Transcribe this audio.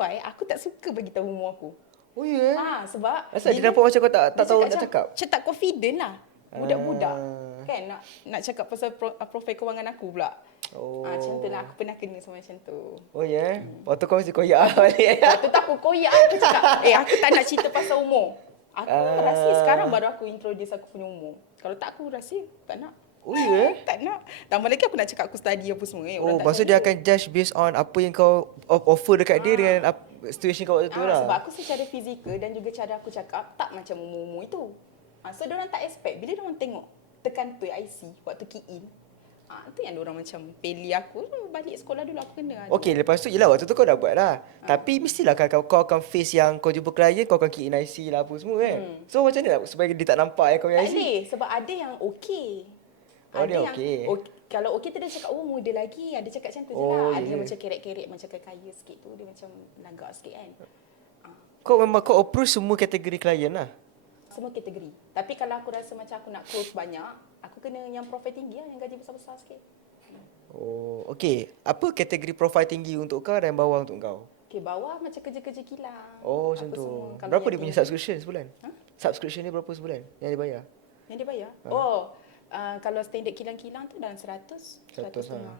why aku tak suka bagi tahu umur aku. Oh ya? Sebab Asal dia nampak macam kau tak tahu nak cakap? Macam tak confident lah. Budak-budak Ah. kan nak cakap pasal profil kewangan aku pula. Oh. Macam tu lah, aku pernah kena sama macam tu. Oh ya? Waktu kau mesti koyak balik. Waktu tu aku koyak, aku cakap, aku tak nak cerita pasal umur. Aku rasa sekarang baru aku introduce aku punya umur. Kalau tak aku rasa tak nak. Oh ya? Tak nak. Tambah lagi aku nak cakap aku study apa semua. Oh, Orang tak maksud percaya. dia akan judge based on apa yang kau offer dekat dia dengan situation kau waktu tu lah. Sebab aku secara fizikal dan juga cara aku cakap tak macam umur-umur itu. So diorang tak expect. Bila diorang tengok tekan tu IC waktu key in, tu yang diorang macam pilih aku. Balik sekolah dulu aku kena. Okay, lepas tu yelah waktu tu kau dah buat lah. Tapi mestilah kan kau akan face yang kau jumpa klien, kau akan key in IC lah apa semua kan. So macam mana supaya dia tak nampak kau punya Tak IC? boleh sebab ada yang okey. Oh, Ada dia yang okey. kalau okey tu dia cakap muda lagi. Ada cakap macam tu je Oh, lah. Ada ya. yang macam kerek-kerek macam kaya sikit tu. Dia macam lagak sikit kan. Kau approach semua kategori klien lah. Semua kategori. Tapi kalau aku rasa macam aku nak close banyak, aku kena yang profil tinggi lah, yang gaji besar-besar sikit. Oh, okay. Apa kategori profil tinggi untuk kau dan bawah untuk kau? Okay, bawah macam kerja-kerja kilang. Oh, macam apa tu. semua. Kalau Berapa yang dia punya tinggi- subscription sebulan? Subscription dia berapa sebulan yang dia bayar? Yang dia bayar? Kalau standard kilang-kilang tu dalam 100, 100 100 lah.